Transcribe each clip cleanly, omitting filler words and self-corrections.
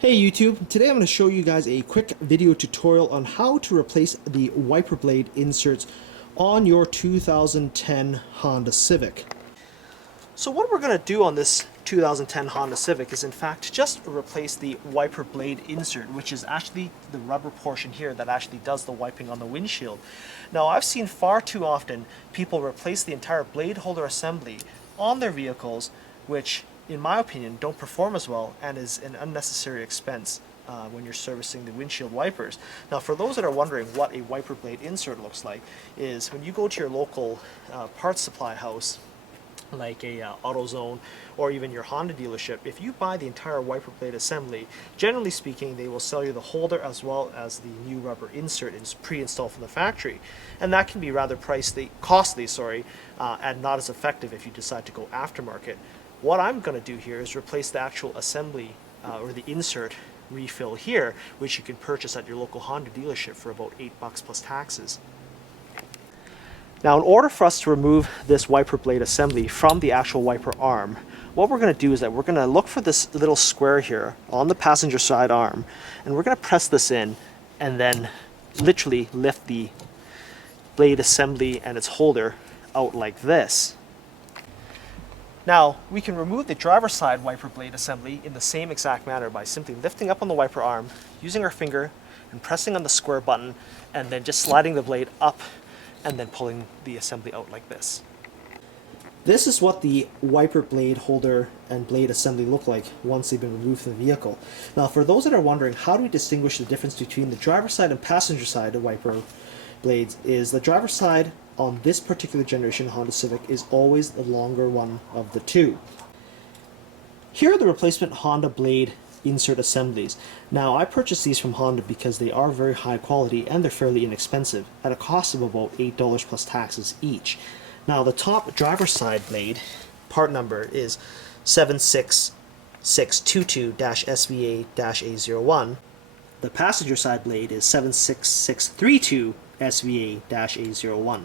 Hey YouTube, today I'm going to show you guys a quick video tutorial on how to replace the wiper blade inserts on your 2010 Honda Civic. So what we're going to do on this 2010 Honda Civic is in fact just replace the wiper blade insert, which is actually the rubber portion here that actually does the wiping on the windshield. Now I've seen far too often people replace the entire blade holder assembly on their vehicles, which in my opinion don't perform as well and is an unnecessary expense when you're servicing the windshield wipers. Now for those that are wondering what a wiper blade insert looks like, is when you go to your local parts supply house like a AutoZone or even your Honda dealership, if you buy the entire wiper blade assembly, generally speaking they will sell you the holder as well as the new rubber insert pre-installed from the factory, and that can be rather costly, and not as effective if you decide to go aftermarket. What I'm going to do here is replace the actual assembly or the insert refill here, which you can purchase at your local Honda dealership for about $8 plus taxes. Now in order for us to remove this wiper blade assembly from the actual wiper arm, what we're going to do is that we're going to look for this little square here on the passenger side arm, and we're going to press this in and then literally lift the blade assembly and its holder out like this. Now we can remove the driver's side wiper blade assembly in the same exact manner by simply lifting up on the wiper arm, using our finger and pressing on the square button, and then just sliding the blade up and then pulling the assembly out like this. This is what the wiper blade holder and blade assembly look like once they've been removed from the vehicle. Now for those that are wondering how do we distinguish the difference between the driver's side and passenger side of wiper blades, is the driver's side on this particular generation Honda Civic is always the longer one of the two. Here are the replacement Honda blade insert assemblies. Now I purchased these from Honda because they are very high quality and they're fairly inexpensive at a cost of about $8 plus taxes each. Now the top driver's side blade part number is 76622-SVA-A01. The passenger side blade is 76632-SVA-A01.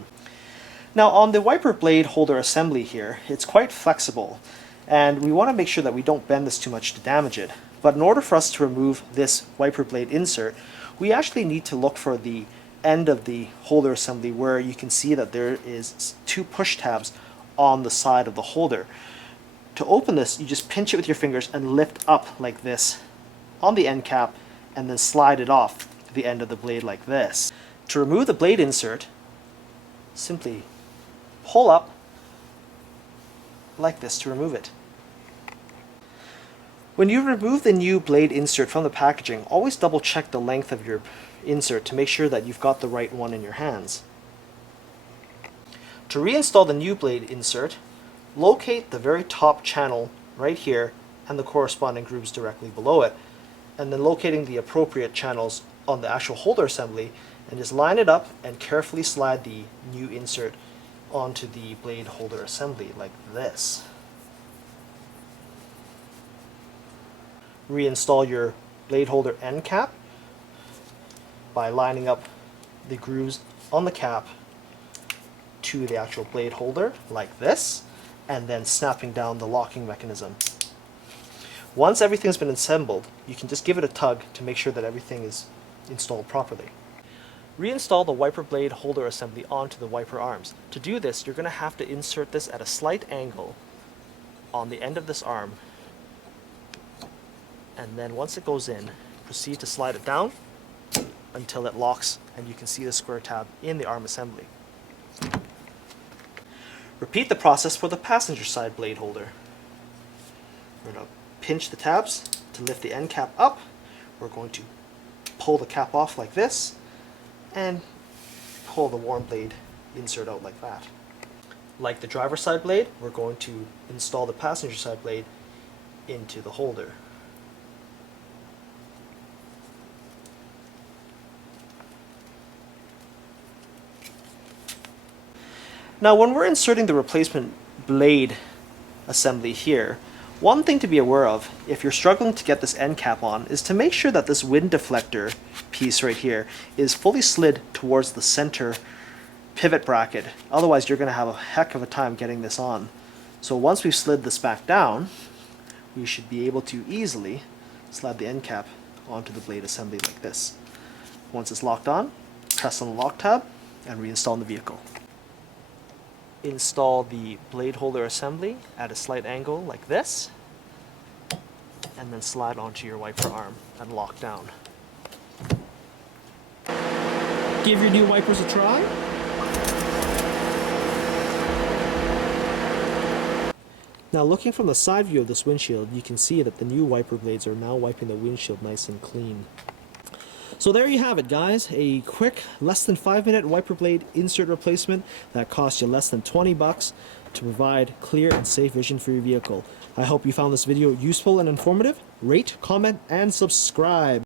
Now on the wiper blade holder assembly here, it's quite flexible and we want to make sure that we don't bend this too much to damage it. But in order for us to remove this wiper blade insert, we actually need to look for the end of the holder assembly where you can see that there is two push tabs on the side of the holder. To open this, you just pinch it with your fingers and lift up like this on the end cap and then slide it off to the end of the blade like this. To remove the blade insert, simply pull up like this to remove it. When you remove the new blade insert from the packaging, always double check the length of your insert to make sure that you've got the right one in your hands. To reinstall the new blade insert, locate the very top channel right here and the corresponding grooves directly below it, and then locating the appropriate channels on the actual holder assembly, and just line it up and carefully slide the new insert onto the blade holder assembly like this. Reinstall your blade holder end cap by lining up the grooves on the cap to the actual blade holder like this, and then snapping down the locking mechanism. Once everything's been assembled, you can just give it a tug to make sure that everything is installed properly. Reinstall the wiper blade holder assembly onto the wiper arms. To do this, you're going to have to insert this at a slight angle on the end of this arm, and then once it goes in, proceed to slide it down until it locks and you can see the square tab in the arm assembly. Repeat the process for the passenger side blade holder. We're going to pinch the tabs to lift the end cap up. We're going to pull the cap off like this and pull the worn blade insert out like that. Like the driver's side blade, we're going to install the passenger side blade into the holder. Now when we're inserting the replacement blade assembly here, one thing to be aware of if you're struggling to get this end cap on is to make sure that this wind deflector piece right here is fully slid towards the center pivot bracket. Otherwise you're going to have a heck of a time getting this on. So once we've slid this back down, we should be able to easily slide the end cap onto the blade assembly like this. Once it's locked on, press on the lock tab and reinstall in the vehicle. Install the blade holder assembly at a slight angle like this, and then slide onto your wiper arm and lock down. Give your new wipers a try. Now looking from the side view of this windshield, you can see that the new wiper blades are now wiping the windshield nice and clean. So there you have it, guys. A quick, less than 5-minute wiper blade insert replacement that costs you less than 20 bucks to provide clear and safe vision for your vehicle. I hope you found this video useful and informative. Rate, comment, and subscribe.